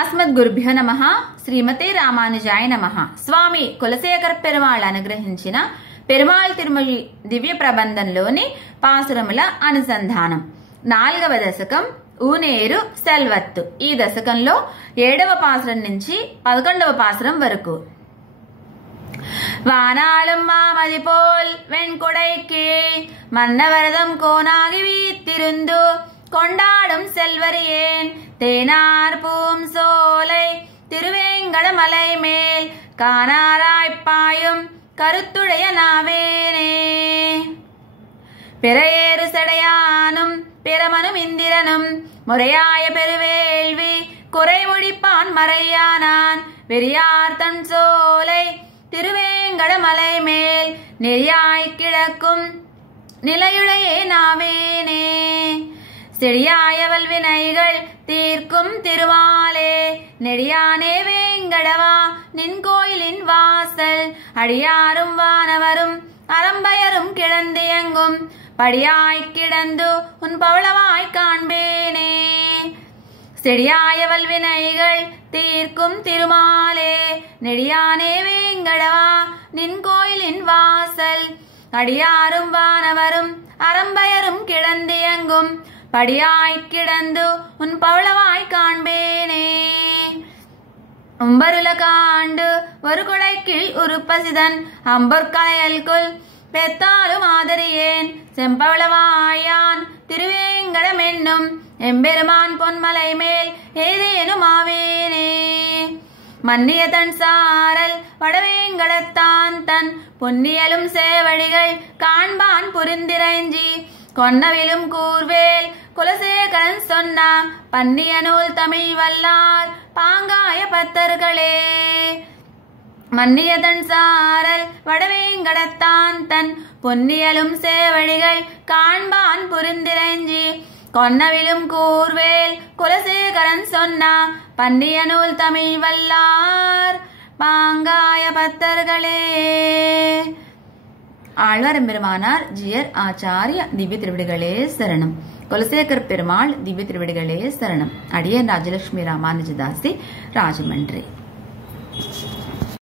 అస్మద్గురుభ్యో నమః. శ్రీమతే రామానుజాయ నమః. స్వామి కులశేఖర పెరుమాళ్ అనుగ్రహించిన పెరుమాళ్ తిరుమొഴി దివ్య ప్రబంధంలోని పాసురముల అనుసంధానం. 4వ దశకం ఊనేరు సెల్వత్తు. ఈ దశకంలో 7వ పాసురం నుంచి 11వ పాసురం వరకు. வானாளும் மாமதி போல் வெண்குடைக்கு மன்னவரதம் கோனாகி வீத்திருந்து கொண்டாடும் செல்வரியேன் தேனார் பூம் சோலை திருவேங்கடமலை மேல் காணாராய்ப்பாயும் கருத்துடைய நாவேனே. பிறையேறு செடையானும் பிரமனும் இந்திரனும் முறையாய பெருவேள்வி குறைமுடிப்பான் மறையானான் வெறியார் தன் சோலை திருவேங்கடமலை மேல் நெறியாய் கிடக்கும் நிலையுடையே நாவேனே. செடியாய வல்வினைகள் தீர்க்கும் திருமாலே நெடியானே வேங்கடவா நின் கோயிலின் வாசல் அடியாரும் வானவரும் அறம்பயரும் கிடந்தியங்கும் படியாய் கிடந்து உன் பவளவாய் காண்பேனே. செடியாய வல்வினைகள் தீர்க்கும் திருமாலே நெடியானே வேங்கடவா நின் கோயிலின் வாசல் அடியாரும் வானவரும் அறம்பயரும் கிடந்தியங்கும் படியாய் கிடந்து உன் பவளவாய் காண்பேனே. உம்பருல காண்டு ஒரு குடைக்கில் உருப்பசிதன் அம்பொற்கலையல்குள் பெத்தாலும் ஆதரியேன் செம்பவளவாயான் திருவேங்கடம் என்னும் எம்பெருமான் பொன்மலை மேல் ஏதேனும் ஆவேனே. மன்னிய தன் சாரல் வடவேங்கடத்தான் தன் பொன்னியலும் சேவடிகள் காண்பான் புரிந்திரைஞ்சி கொன்னவிலும் கூர்வேல் குலசேகரன் சொன்னா பன்னிய நூல் தமிழ் வல்லார் பாங்காய பத்தர்களே. மன்னியதன் சாரல் வடவேங்கடத்தான் தன் பொன்னியலும் சேவடிகள் காண்பான் புரிந்திரைஞ்சி கொன்னவிலும் கூர்வேல் குலசேகரன் சொன்னா பன்னிய நூல் தமிழ் வல்லார் பாங்காய பத்தர்களே. ஆழ்வார் பெருமானார் ஜியர் ஆச்சாரிய திவ்ய திருவிடிகளே சரணம். குலசேகர் பெருமாள் திவ்ய திருவிடிகளே சரணம். அடியன் ராஜலட்சுமி ராமானுஜதாசி, ராஜமன்றி.